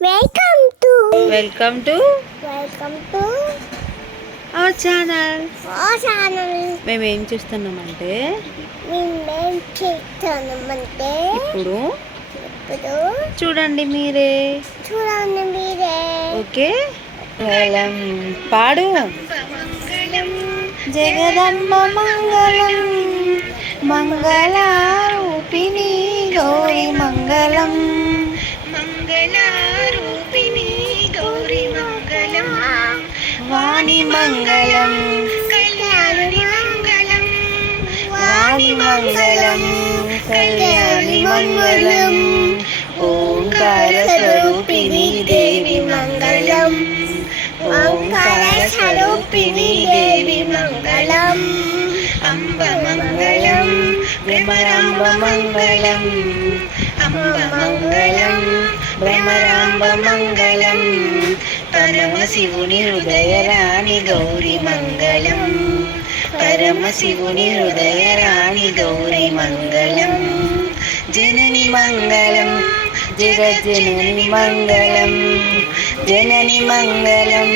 Welcome to welcome to welcome to our channel oh channel మేము ఏం చేస్తున్నామంటే మేమేం ఇప్పుడు ఇప్పుడు చూడండి మీరే. చూడండి మీరే. ఓకే? మంగళం. పాడు. జగదమ్మ మంగళం మంగళారూపిణి గౌరీ మంగళం. മംഗളാരൂപിണി ഗൗരി മംഗളം വാണി മംഗളം കല്യാണി മംഗളം വാണി മംഗളം കല്യാണി മംഗളം ഓംകാര സ്വരൂപിണി ദേവി മംഗളം ഓംകാര സ്വരൂപിണി ദേവി മംഗളം അംബ മംഗളം ഭ്രമരംബ മംഗളം അംബ മംഗളം భ్రమరాంబ మంగళం పరమశివుని హృదయరాణి గౌరి మంగళం పరమశివుని హృదయరాణి గౌరి మంగళం జనని మంగళం జగజ్జనని మంగళం జనని మంగళం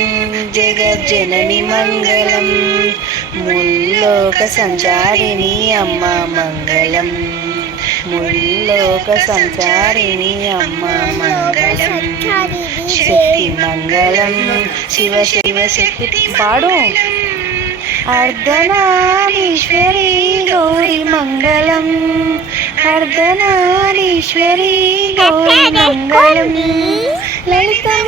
జగజ్జనని మంగళం ముల్లోక సంచారిణి అమ్మ మంగళం മുല്ലോക സഞ്ചാരിണി അമ്മ മംഗളം ശക്തി മംഗളം ശിവ ശിവ ശക്തി. പാടോ. അർദ്ധനാരീശ്വരി ഗൗരി മംഗളം. അർദ്ധനാരീശ്വരി ഗൗരി മംഗളം. ലളിതമ